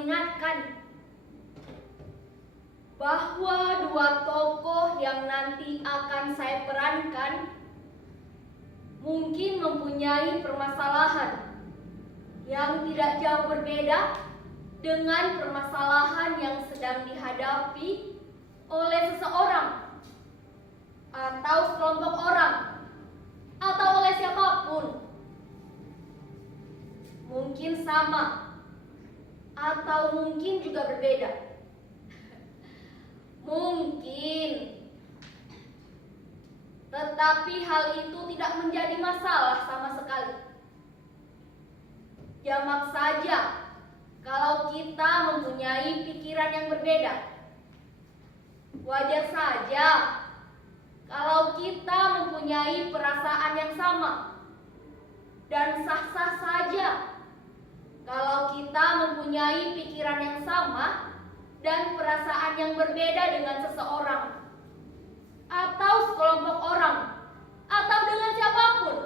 mengingatkan bahwa dua tokoh yang nanti akan saya perankan mungkin mempunyai permasalahan yang tidak jauh berbeda dengan permasalahan yang sedang dihadapi oleh seseorang atau sekelompok orang atau oleh siapapun. Mungkin sama atau mungkin juga berbeda. Mungkin. Tetapi hal itu tidak menjadi masalah sama sekali. Jamak saja kalau kita mempunyai pikiran yang berbeda. Wajar saja kalau kita mempunyai perasaan yang sama. Dan sah-sah saja kalau kita mempunyai pikiran yang sama dan perasaan yang berbeda dengan seseorang atau sekelompok orang atau dengan siapapun.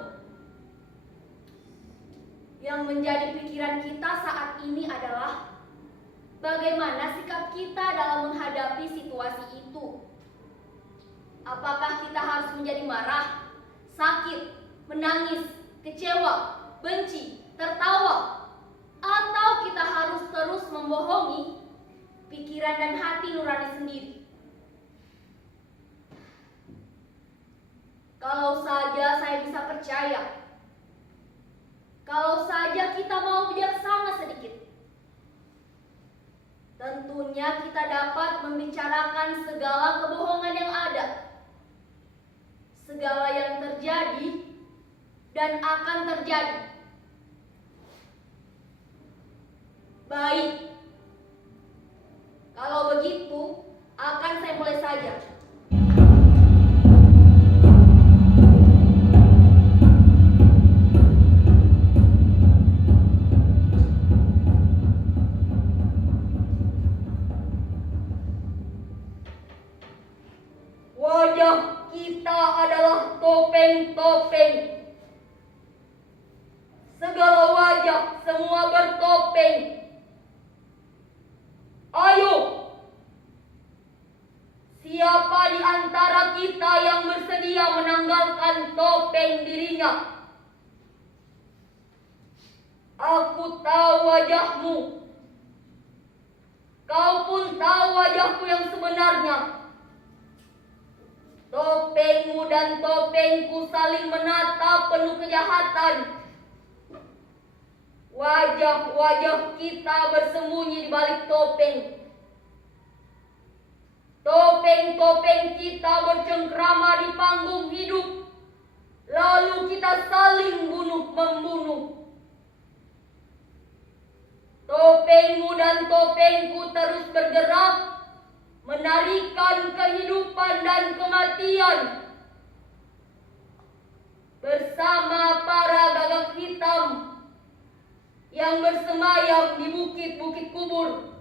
Yang menjadi pikiran kita saat ini adalah bagaimana sikap kita dalam menghadapi situasi itu. Apakah kita harus menjadi marah, sakit, menangis, kecewa, benci, tertawa, atau kita harus terus membohongi pikiran dan hati nurani sendiri? Kalau saja saya bisa percaya, kalau saja kita mau bijaksana sedikit, tentunya kita dapat membicarakan segala kebohongan yang ada, segala yang terjadi dan akan terjadi. Baik, kalau begitu akan saya mulai saja. Wajah kita adalah topeng-topeng. Segala wajah semua bertopeng. Ayo, siapa di antara kita yang bersedia menanggalkan topeng dirinya? Aku tahu wajahmu. Kau pun tahu wajahku yang sebenarnya. Topengmu dan topengku saling menatap penuh kejahatan. Wajah-wajah kita bersembunyi di balik topeng. Topeng-topeng kita bercengkrama di panggung hidup. Lalu kita saling bunuh-membunuh. Topengmu dan topengku terus bergerak, menarikan kehidupan dan kematian. Bersama para gagak hitam yang bersemayam di bukit-bukit kubur.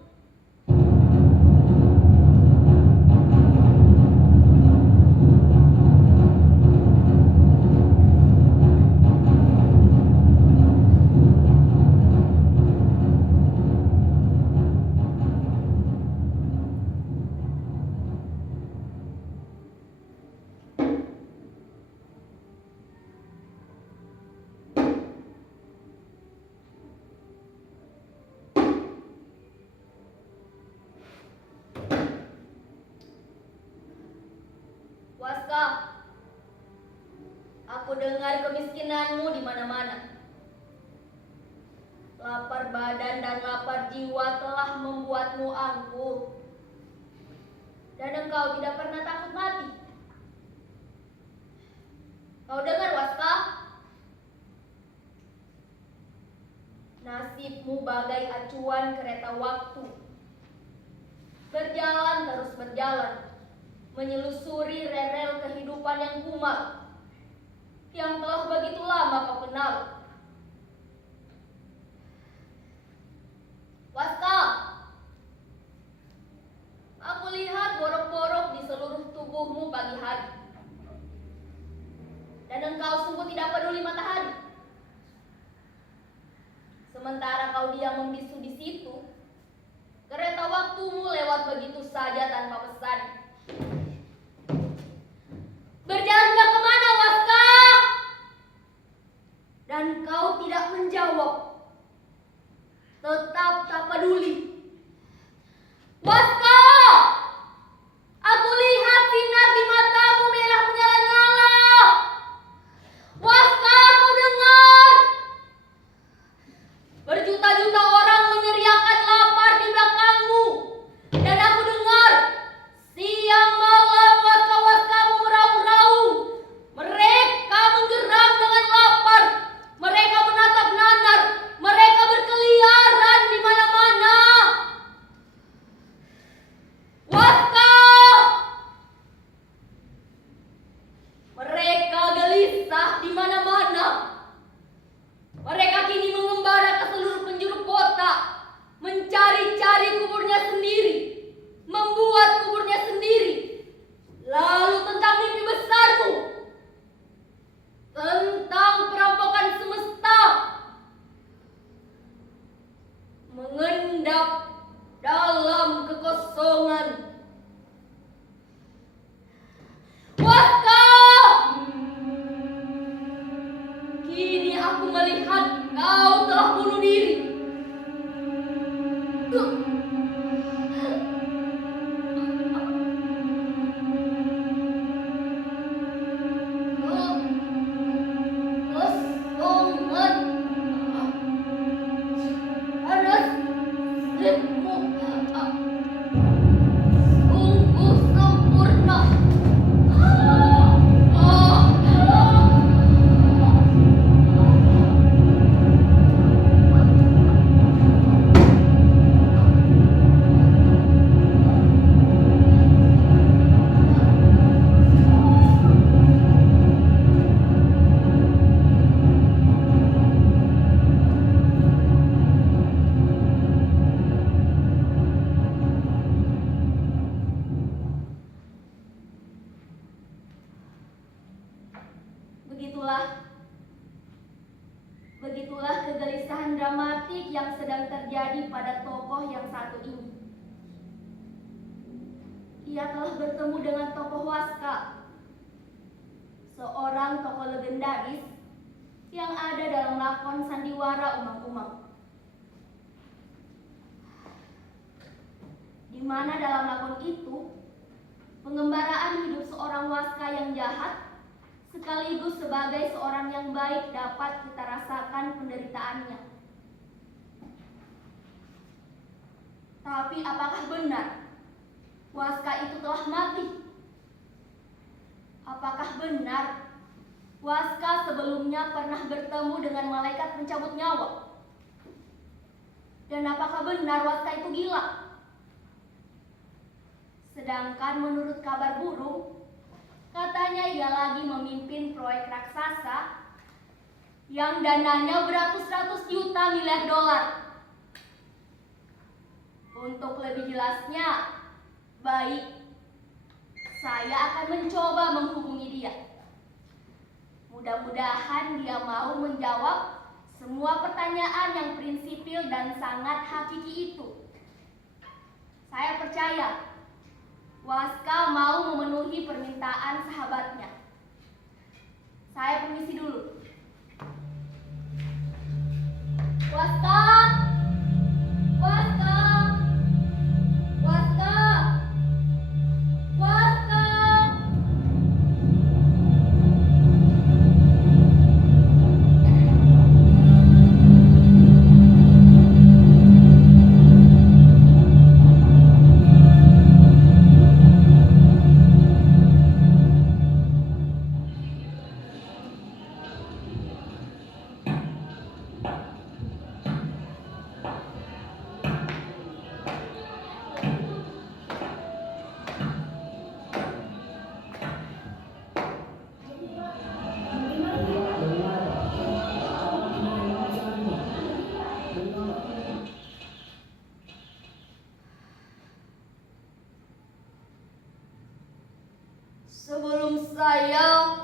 Waskah, aku dengar kemiskinanmu di mana-mana. Lapar badan dan lapar jiwa telah membuatmu angkuh. Dan engkau tidak pernah takut mati. Kau dengar, Waskah? Nasibmu bagai acuan kereta waktu. Berjalan terus berjalan, menyelusuri rel kehidupan yang kumal, yang telah begitu lama kau kenal. Waskah, aku lihat borok-borok di seluruh tubuhmu pagi hari. Dan engkau sungguh tidak peduli matahari. Sementara kau diam membisu di situ, Kereta waktumu lewat begitu saja tanpa pesan. Berjalannya kemana, Waska? Dan kau tidak menjawab. Tetap tak peduli. Waska! Aku lihat sinar di matamu merah menyala-nyala. Waska, kau dengar? Berjuta-juta orang meneriakkan lapar di belakangmu. Dan aku dengar siang malam waska-waskamu meraung-raung. Mereka menggeram dengan lapar. Mereka menatap nanar. Mereka berkeliaran di mana-mana. Waska! Mereka gelisah di mana-mana. Mereka kini mengembara ke seluruh penjuru kota, mencari-cari kuburnya sendiri, membuat kuburnya sendiri. Lalu tentang mimpi besarmu, tentang perampokan semesta, mengendap dalam kekosongan. Waska! Kini aku melihat kau telah bunuh diri. Kekosongan. Harus hidupmu sungguh sempurna. Begitulah kegelisahan dramatik yang sedang terjadi pada tokoh yang satu ini. Ia telah bertemu dengan tokoh Waska, seorang tokoh legendaris yang ada dalam lakon sandiwara Umang-Umang. Di mana dalam lakon itu, pengembaraan hidup seorang Waska yang jahat sekaligus sebagai seorang yang baik dapat kita rasakan penderitaannya. Tapi apakah benar Waska itu telah mati? Apakah benar Waska sebelumnya pernah bertemu dengan malaikat pencabut nyawa? Dan apakah benar Waska itu gila? Sedangkan menurut kabar burung, katanya ia lagi memimpin proyek raksasa yang dananya beratus-ratus juta miliar dolar. Untuk lebih jelasnya, baik, saya akan mencoba menghubungi dia. Mudah-mudahan dia mau menjawab semua pertanyaan yang prinsipil dan sangat hakiki itu. Saya percaya Waska mau memenuhi permintaan sahabatnya. Saya permisi dulu. Waska! Waska! Waska! Waska! Sebelum saya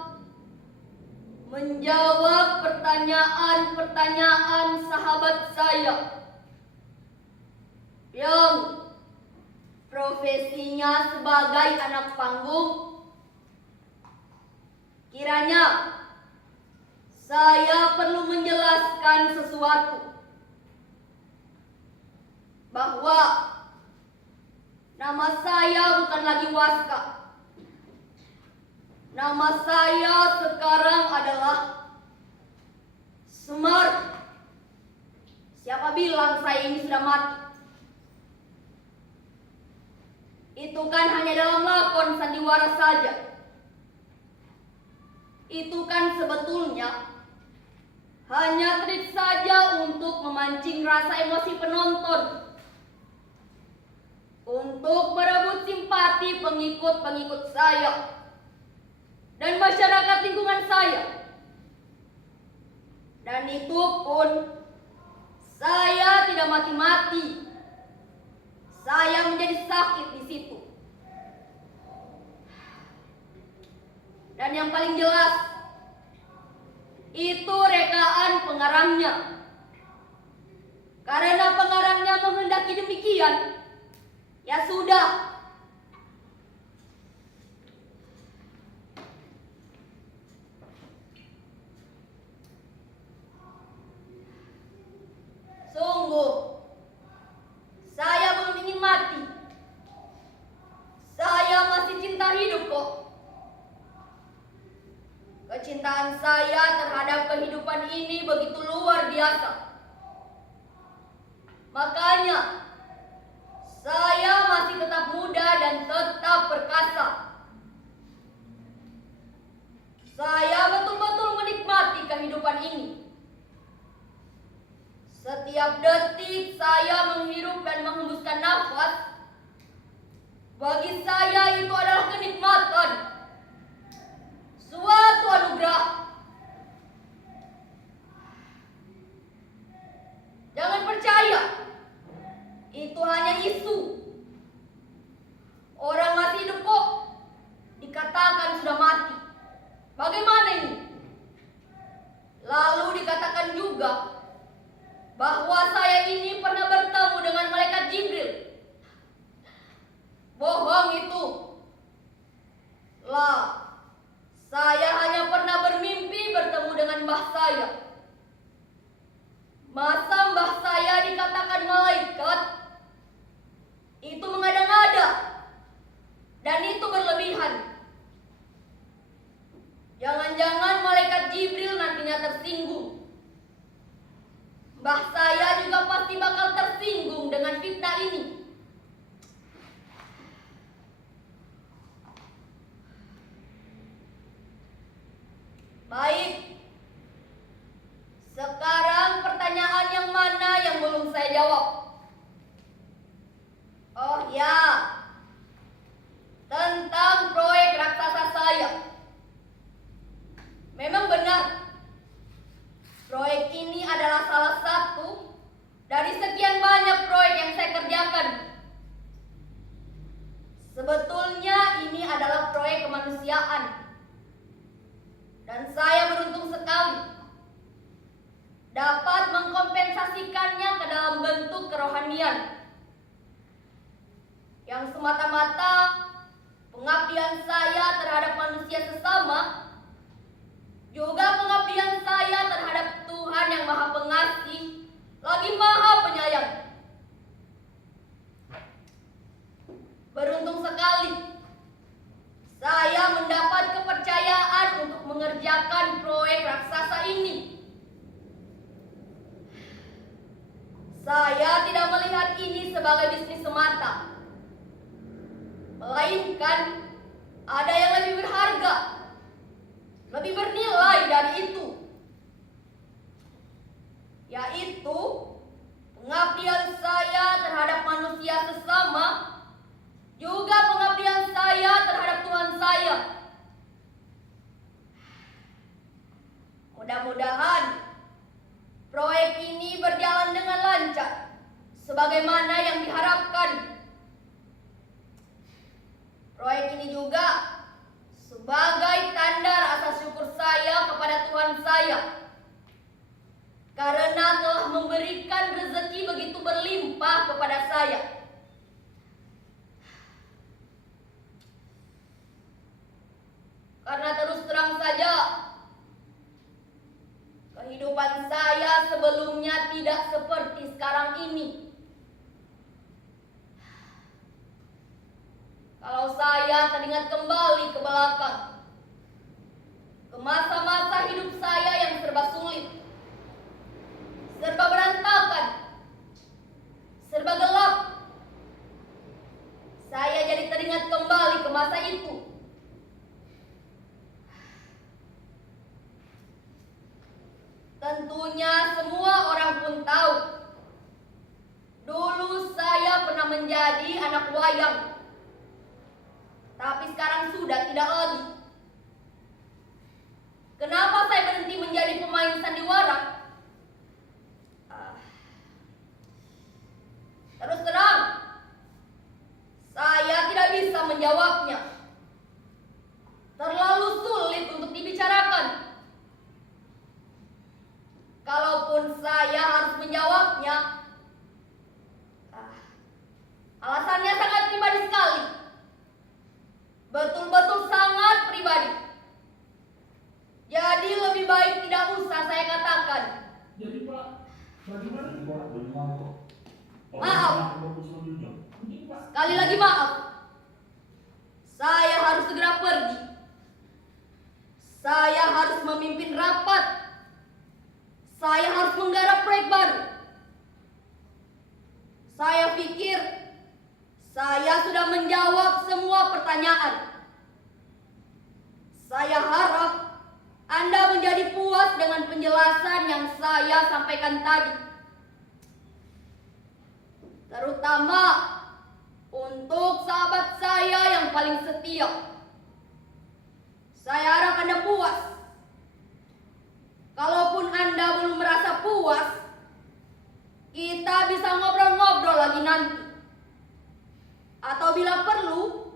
menjawab pertanyaan-pertanyaan sahabat saya yang profesinya sebagai anak panggung, kiranya saya perlu menjelaskan sesuatu, bahwa nama saya bukan lagi Waska. Nama saya sekarang adalah Semar. Siapa bilang saya ini sudah mati? Itu kan hanya dalam lakon sandiwara saja. Itu kan sebetulnya hanya trik saja untuk memancing rasa emosi penonton, untuk merebut simpati pengikut-pengikut saya dan masyarakat lingkungan saya. Dan itu pun saya tidak mati-mati. Saya menjadi sakit di situ. Dan yang paling jelas, itu rekaan pengarangnya. Karena pengarangnya menghendaki demikian, ya sudah. Sungguh, saya belum ingin mati. Saya masih cinta hidup kok. Kecintaan saya terhadap kehidupan ini begitu luar biasa. Makanya, saya masih tetap muda dan tetap perkasa. Saya betul-betul menikmati kehidupan ini. Setiap detik saya menghirup dan menghembuskan nafas, bagi saya itu adalah kenikmatan, suatu anugerah. Jangan percaya, itu hanya isu. Orang masih hidup kok dikatakan sudah mati. Bagaimana ini? Lalu dikatakan juga bahwa saya ini pernah bertemu dengan malaikat Jibril. Bohong itu. Lah, saya hanya pernah bermimpi bertemu dengan mbah saya. Masa mbah saya dikatakan malaikat? Itu mengada-ngada. Dan itu berlebihan. Jangan-jangan malaikat Jibril nantinya tersinggung. Mbah saya juga pasti bakal tersinggung dengan fitnah ini. Baik. Sekarang pertanyaan yang mana yang belum saya jawab? Oh ya, tentang proyek raksasa saya. Memang benar, proyek ini adalah salah satu dari sekian banyak proyek yang saya kerjakan. Sebetulnya ini adalah proyek kemanusiaan. Dan saya beruntung sekali dapat mengkompensasikannya ke dalam bentuk kerohanian yang semata-mata pengabdian saya terhadap manusia sesama, juga pengabdian saya terhadap Tuhan yang Maha Pengasih, lagi Maha Penyayang. Beruntung sekali saya mendapat kepercayaan untuk mengerjakan proyek raksasa ini. Saya tidak melihat ini sebagai bisnis semata, melainkan ada yang lebih berharga, lebih bernilai dari itu, yaitu pengabdian saya terhadap manusia sesama, juga pengabdian saya terhadap Tuhan saya. Mudah-mudahan proyek ini berjalan dengan lancar, sebagaimana yang diharapkan. Proyek ini juga sebagai tanda rasa syukur saya kepada Tuhan saya, karena telah memberikan rezeki begitu berlimpah kepada saya. tidak seperti sekarang ini. Kalau saya teringat kembali ke belakang, ke masa-masa hidup saya yang serba sulit, serba berantakan, serba gelap, saya jadi teringat kembali ke masa itu. Tentunya semua orang pun tahu, dulu saya pernah menjadi anak wayang, tapi sekarang sudah tidak lagi. Kenapa saya berhenti menjadi pemain sandiwara? Terus terang, saya tidak bisa menjawabnya. Terlalu sulit untuk dibicarakan. Kalaupun saya harus menjawabnya, alasannya sangat pribadi sekali. Betul-betul sangat pribadi. Jadi lebih baik tidak usah saya katakan. Jadi Pak, bagaimana Pak? Maaf. Sekali lagi maaf. Saya harus segera pergi. Saya harus memimpin rapat. Saya harus menggarap proyek baru. Saya pikir saya sudah menjawab semua pertanyaan. Saya harap Anda menjadi puas dengan penjelasan yang saya sampaikan tadi. Terutama untuk sahabat saya yang paling setia. Saya harap Anda puas. Kalaupun Anda belum merasa puas, kita bisa ngobrol-ngobrol lagi nanti. Atau bila perlu,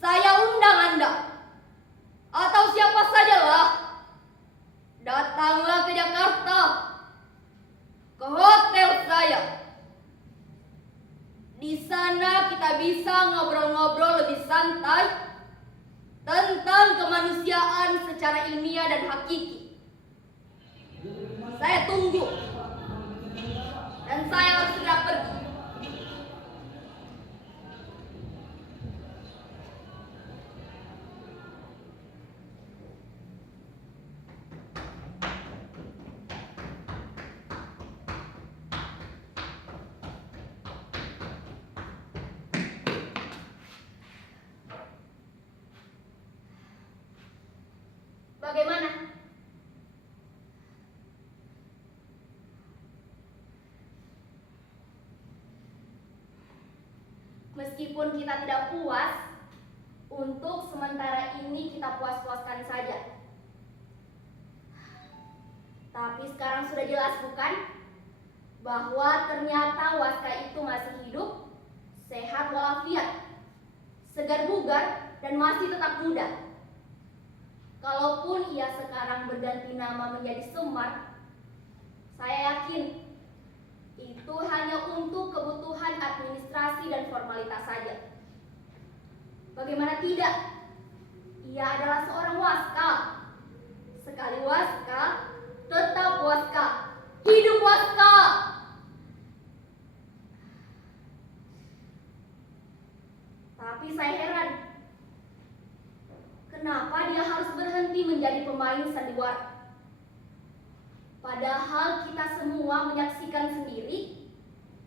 saya undang Anda. Atau siapa sajalah, datanglah ke Jakarta, ke hotel saya. Di sana kita bisa ngobrol-ngobrol lebih santai tentang kemanusiaan secara ilmiah dan hakiki. Saya tunggu. Dan saya harus segera pergi. Bagaimana? Meskipun kita tidak puas, untuk sementara ini kita puas-puaskan saja. Tapi sekarang sudah jelas bukan? Bahwa ternyata Waska itu masih hidup, sehat walafiat, segar bugar, dan masih tetap muda. Kalaupun ia sekarang berganti nama menjadi Semar, saya yakin itu hanya untuk kebutuhan administrasi dan formalitas saja. Bagaimana tidak? Ia adalah seorang Waska. Sekali Waska, tetap Waska. Hidup Waska! Tapi saya heran, kenapa dia harus berhenti menjadi pemain sandiwara? Padahal kita semua menyaksikan sendiri,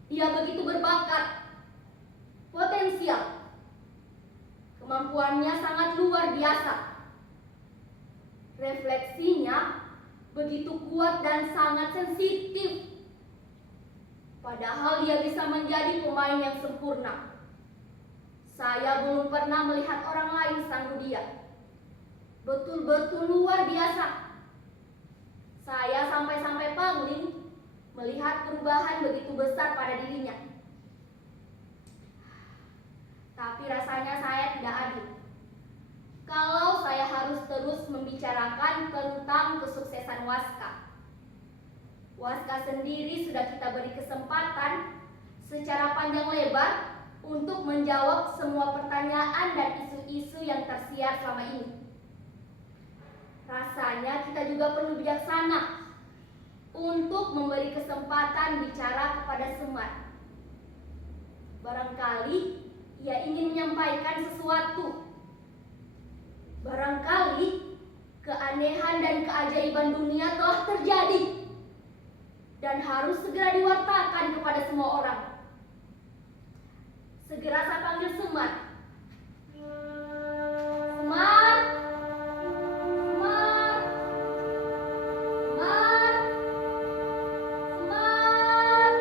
dia begitu berbakat, potensial, kemampuannya sangat luar biasa, refleksinya begitu kuat dan sangat sensitif. Padahal dia bisa menjadi pemain yang sempurna. Saya belum pernah melihat orang lain sanggup dia. Betul-betul luar biasa. Saya sampai-sampai pangling melihat perubahan begitu besar pada dirinya. Tapi rasanya saya tidak adil. Kalau saya harus terus membicarakan tentang kesuksesan Waska. Waska sendiri sudah kita beri kesempatan secara panjang lebar untuk menjawab semua pertanyaan dan isu-isu yang tersiar selama ini. Rasanya kita juga perlu bijaksana untuk memberi kesempatan bicara kepada Semar. Barangkali ia ingin menyampaikan sesuatu. Barangkali keanehan dan keajaiban dunia telah terjadi dan harus segera diwartakan kepada semua orang. Segera saya panggil Semar. Semar! Semar! Semar! Semar!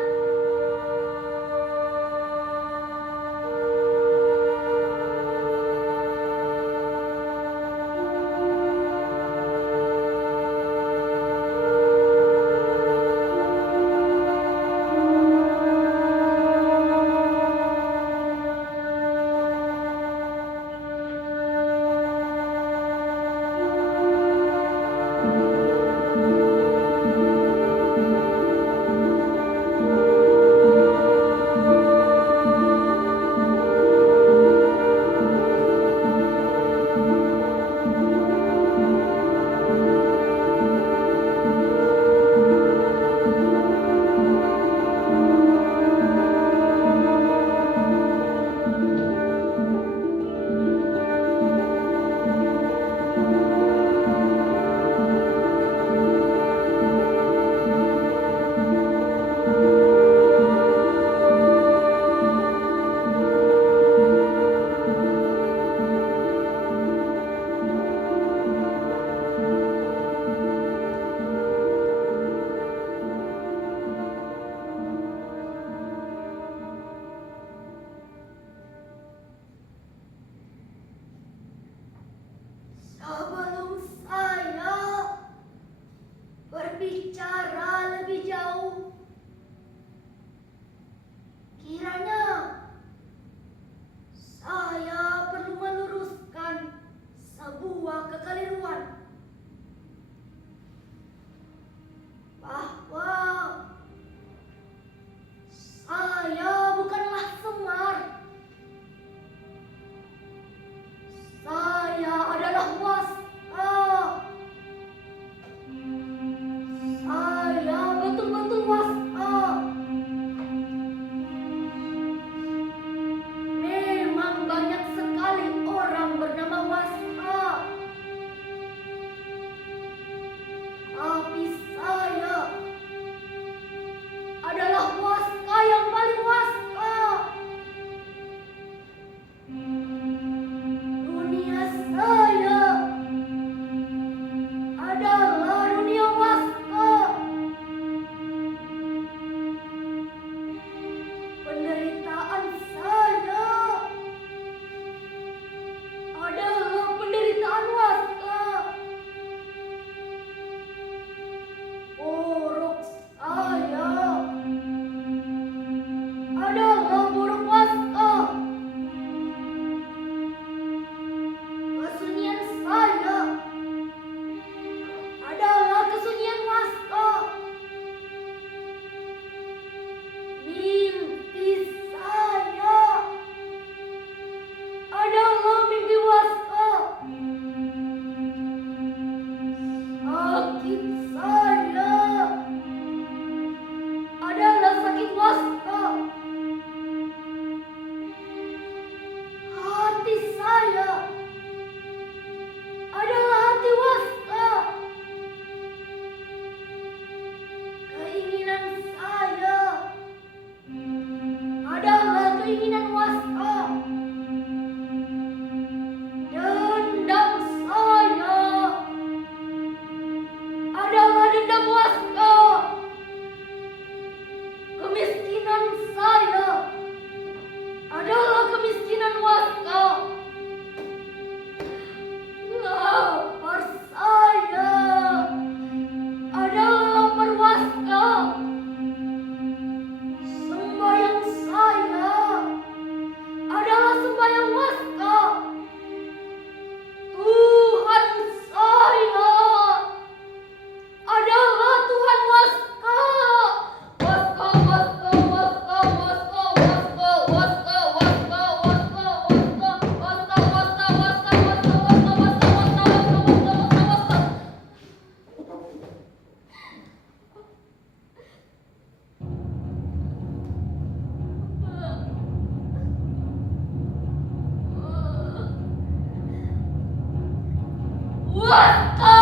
Waska!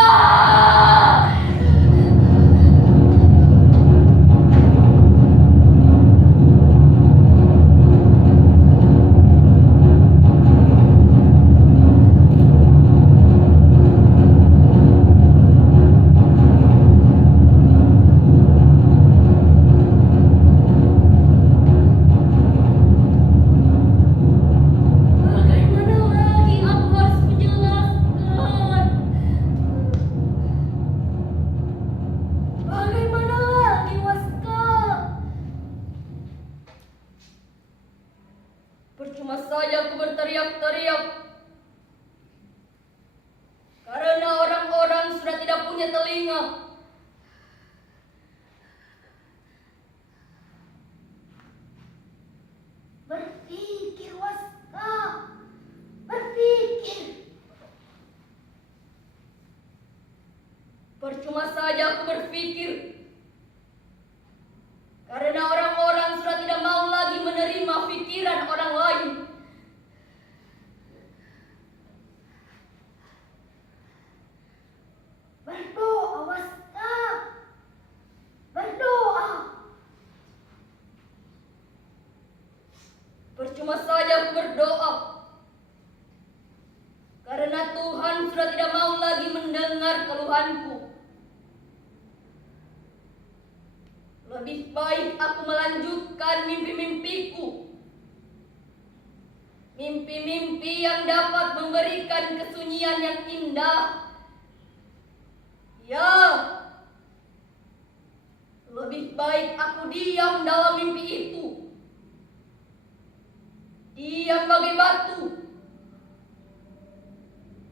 Bagaimana lagi aku harus menjelaskan? Bagaimana lagi, Waska? Percuma saja aku berteriak-teriak. Karena orang-orang sudah tidak punya telinga. Berpikir, Waska. Berpikir. Percuma saja aku berpikir. Karena orang-orang sudah tidak mau lagi menerima pikiran orang lain. Berdoa, Waska. Berdoa. Percuma saja aku berdoa. Karena Tuhan sudah tidak mau lagi mendengar keluhanku. Lebih baik aku melanjutkan mimpi-mimpiku. Mimpi-mimpi yang dapat memberikan kesunyian yang indah. Ya, lebih baik aku diam dalam mimpi itu. Diam bagai batu.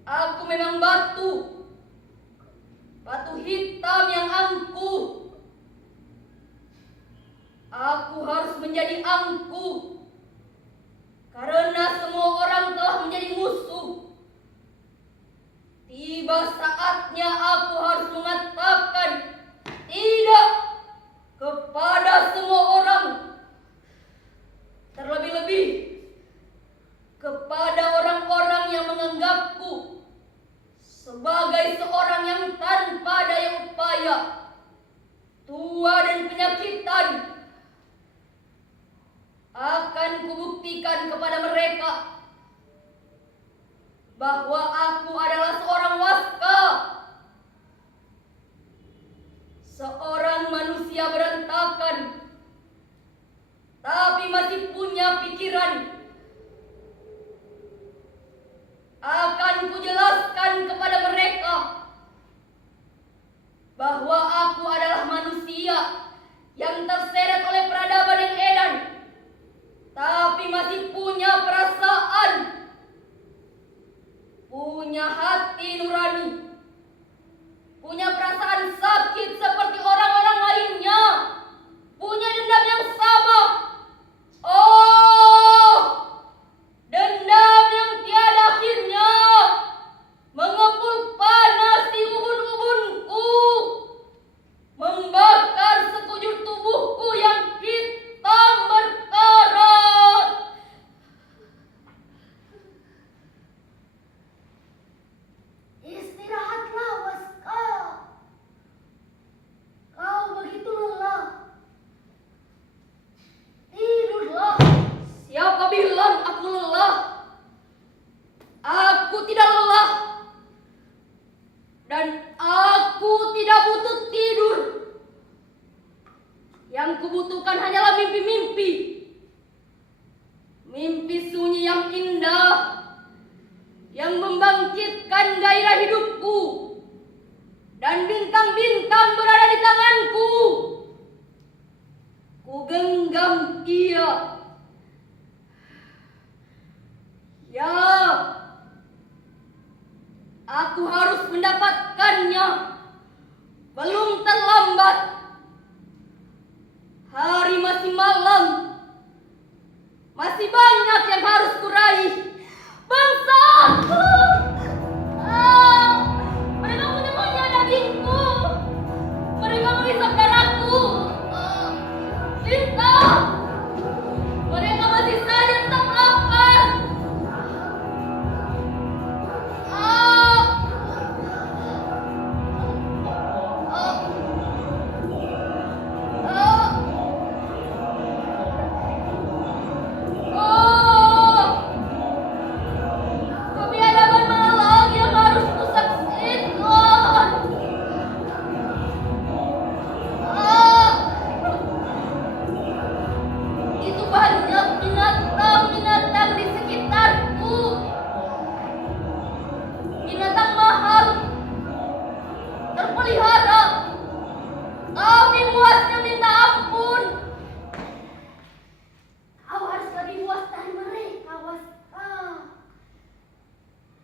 Aku memang batu. Batu hitam yang angkuh. Aku harus menjadi angkuh. Karena semua orang telah menjadi musuh. Tiba saatnya aku harus mengatakan tidak kepada semua orang. Terlebih-lebih kepada orang-orang yang menganggapku sebagai seorang yang tanpa daya upaya, tua dan penyakitan. Akan kubuktikan kepada mereka bahwa aku adalah seorang Waska, seorang manusia berantakan, tapi masih punya pikiran. Akan kujelaskan kepada mereka bahwa aku adalah manusia yang terseret oleh peradaban yang edan, tapi masih punya perasaan, punya hati nurani, punya perasaan sakit seperti orang-orang lainnya, punya dendam yang sama. Oh, dendam yang tiada akhirnya mengepul panas di ubun-ubunku, membakar sekujur tubuhku yang hitam berkarat. Istirahatlah, Waska. Kau begitu lelah. Tidurlah. Siapa bilang aku lelah? Aku tidak lelah. Dan aku tidak butuh tidur. Yang kubutuhkan hanyalah mimpi-mimpi. Mimpi sunyi yang indah, yang membangkitkan gairah hidupku. Dan bintang-bintang berada di tanganku. Ku genggam dia. Ya, aku harus mendapatkannya. Belum terlambat. Hari masih malam. Masih banyak yang harus kuraih. Bangsaku! Mereka menyembunyikan dagingku. Mereka menghisap darahku. Cinta! Mereka masih saja tetap lapar. banyak binatang-binatang di sekitarku. Binatang mahal, terpelihara, tapi muasnya minta ampun. Kau harus lebih puas dari mereka, Waska.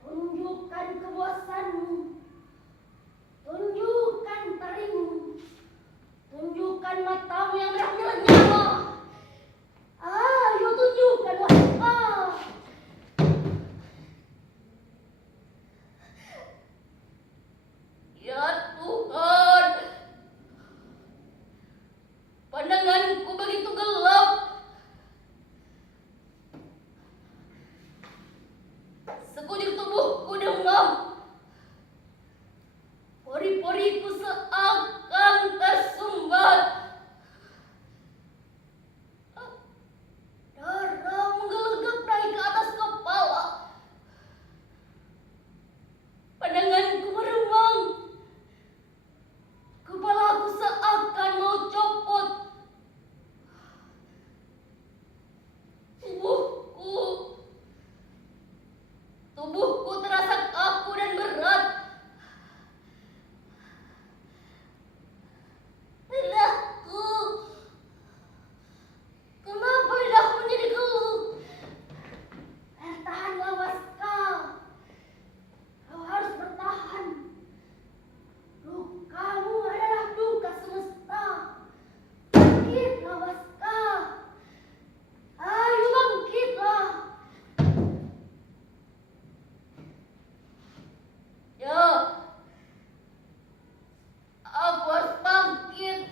Tunjukkan kepuasanmu. Tunjukkan taringmu. Tunjukkan matamu yang merah menyala. Ayo tunjukkan, Waska. Ya Tuhan, pandanganku begitu gelap. Sekujur tubuhku demam. Pori-poriku seakan tersumbat. Darah menggelegak naik ke atas kepala. Pandanganku meremang. Kepalaku seakan mau copot. Tubuhku terasa kaku dan berat. Lidahku, kenapa lidahku menjadi keluh? Bertahanlah, Waska. Kau harus bertahan. Lukamu adalah duka semesta. Bangkitlah, Waska. Ayo bangkitlah. Ya, aku harus bangkit.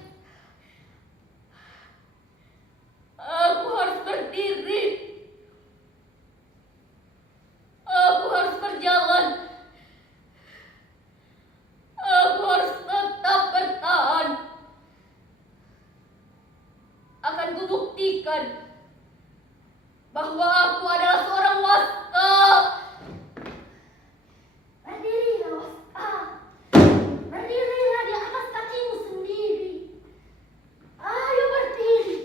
Aku harus berdiri. Aku harus berjalan. Aku harus tetap bertahan. Akan kubuktikan bahwa aku adalah seorang Waska. Berdirilah, Waska. Berdirilah di atas kakimu sendiri. Ayo berdiri.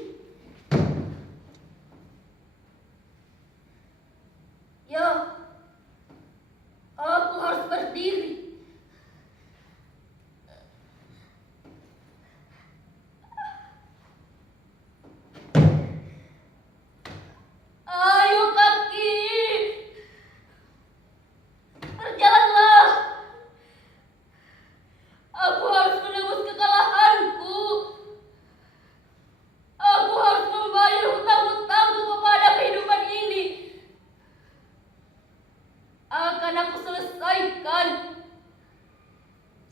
Ya, aku harus berdiri. Ayo kaki, berjalanlah. Aku harus menebus kekalahanku. Aku harus membayar hutang-hutangku kepada kehidupan ini. Akan aku selesaikan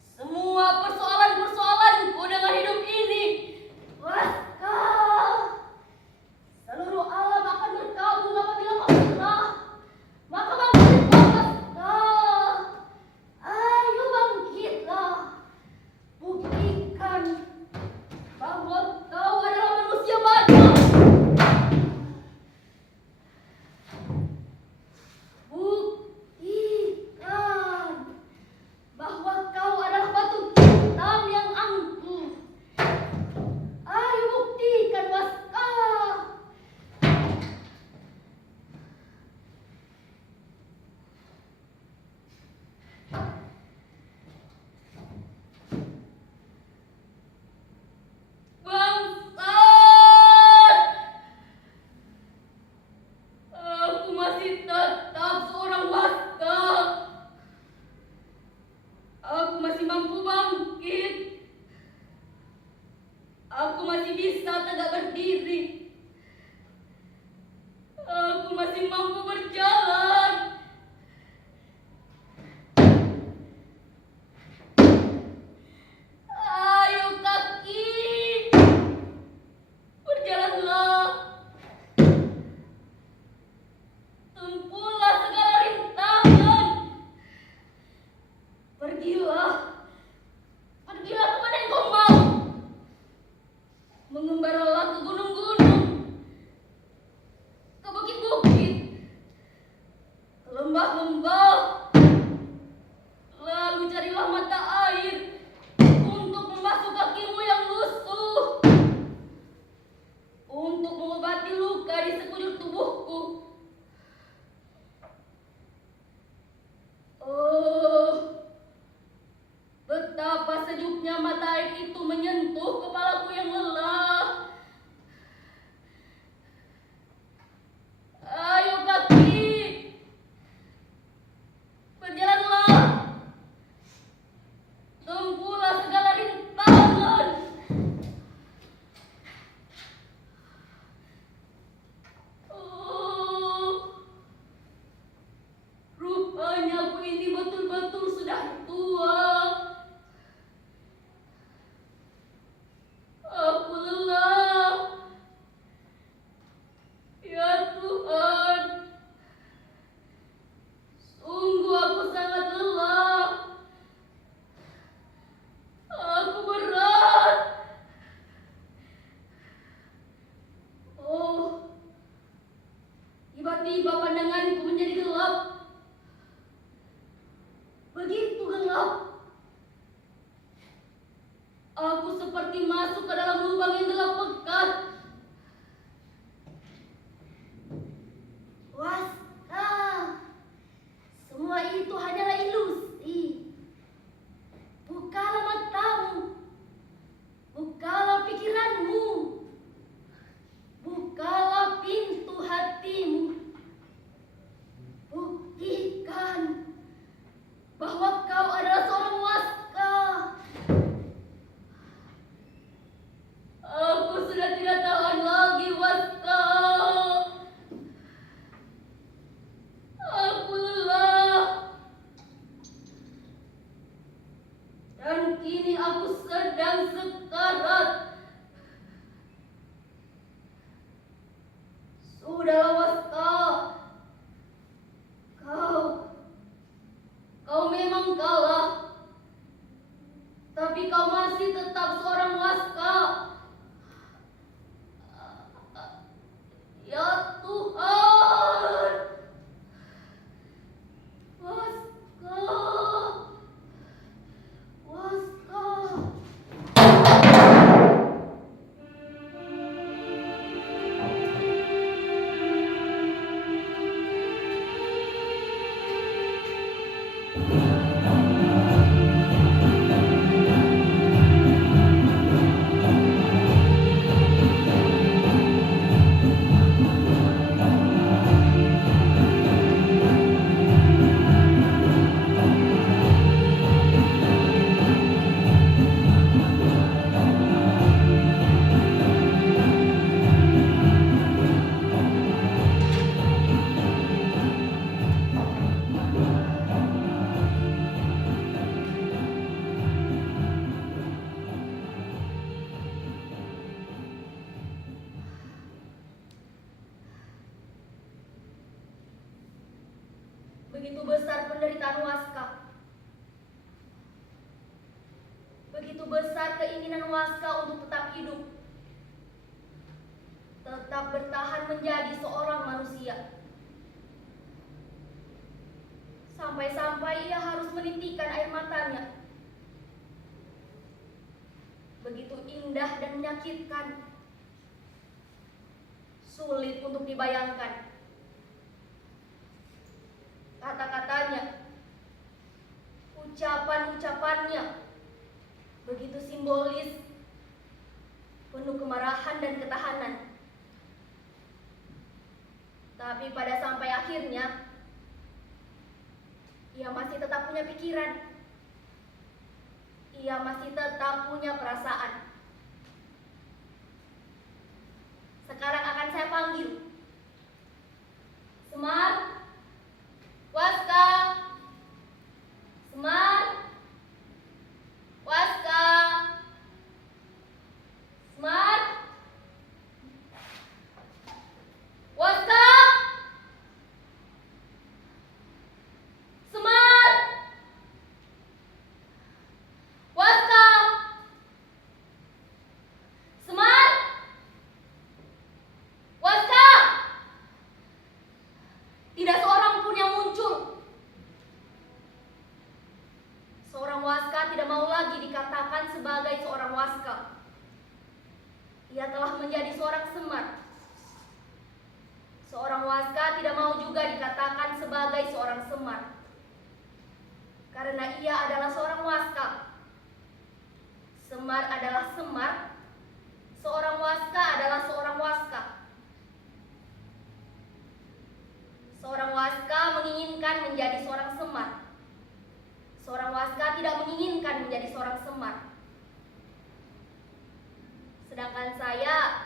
semua persoalan-persoalanku dengan hidup ini. Waska, seluruh alam akan berkabung apabila kau menyerah. Maka bangkitlah, Waska. Ayo bangkitlah. Buktikan bahwa kau adalah manusia badak. Buktikan bahwa kau adalah batu hitam yang angkuh. Ayo buktikan, Waska. Bangsat! Aku masih tetap seorang Waska. Aku masih mampu bangkit. Aku masih bisa tegak berdiri. Aku masih mampu berjalan. Ayo kaki, berjalanlah. Tempuhlah segala rintangan. Pergilah. Pergilah kemana yang kau mau. Mengembaralah ke gunung-gunung, ke bukit-bukit, ke lembah-lembah. Lalu carilah mata air untuk membasuh kakimu yang lusuh. Untuk untuk mengobati luka di sekujur tubuhku. Oh, betapa sejuknya matahari itu menyentuh kepalaku yang lelah. Ayo kaki, berjalanlah, tempuhlah segala rintangan. Oh, rupanya aku ini betul-betul sudah tua. Aku lelah. Ya Tuhan, sungguh aku sangat lelah. Aku berat. Oh, tiba-tiba pandanganku menjadi gelap. Begitu gelap. Aku seperti masuk ke dalam lubang yang gelap pekat. Waska, semua itu hanyalah ilusi. Bukalah matamu, bukalah pikiranmu, bukalah pintu hatimu. Buktikan bahwa kau adalah seorang waska. Aku sudah tidak tahan lagi, waska. Aku lelah. Dan kini aku sedang sekarat. Sudahlah, waska. Kau memang kalah. Tapi kau masih tetap seorang waska. Ya Tuhan. Waska. Waska. Begitu besar penderitaan waska. Begitu besar keinginan waska untuk tetap hidup. Tetap bertahan menjadi seorang manusia. Sampai-sampai ia harus menitikkan air matanya. Begitu indah dan menyakitkan. Sulit untuk dibayangkan. Kata-katanya, ucapan-ucapannya begitu simbolis, penuh kemarahan dan ketahanan. Tapi pada sampai akhirnya, ia masih tetap punya pikiran. Ia masih tetap punya perasaan. Sekarang akan saya panggil. Semar, Waska, Semar, Waska, Semar, Waska, Semar, Waska, Semar, sebagai seorang Semar. Karena ia adalah seorang Waska. Semar adalah Semar, seorang Waska adalah seorang Waska. Seorang Waska menginginkan menjadi seorang Semar. Seorang Waska tidak menginginkan menjadi seorang Semar. Sedangkan saya